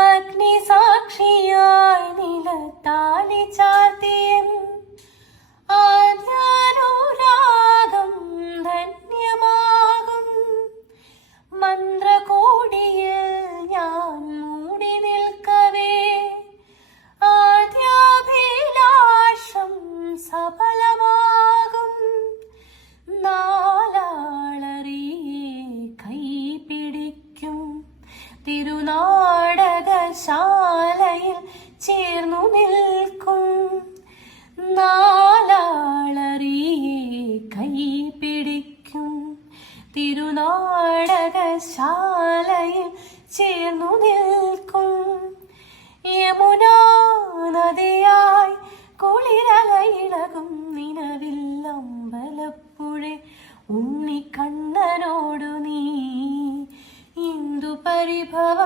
അഗ്നിസാക്ഷിയായി നിലത്താലി ചാർത്തിയൻ ആദ്യാനുരാഗം ധന്യമാകും. മന്ത്രകോടിയിൽ ഞാൻ മൂടി നിൽക്കവേ ആദ്യാഭിലാഷം സഫലമാകും. നാലാളറിയെ കൈപിടിക്കും തിരുനാടകശാലയിൽ ചേർന്നു നിൽക്കും. നാലാളറിയെ കൈപിടിക്കും തിരുനാടകശാലയിൽ ചേർന്നു നിൽക്കും. യമുനാ നദിയായി കുളിരലയിളകും നിലവിൽ അമ്പലപ്പുഴെ ഉണ്ണിക്കണ്ണനോടു നീ എന്തു പരിഭവം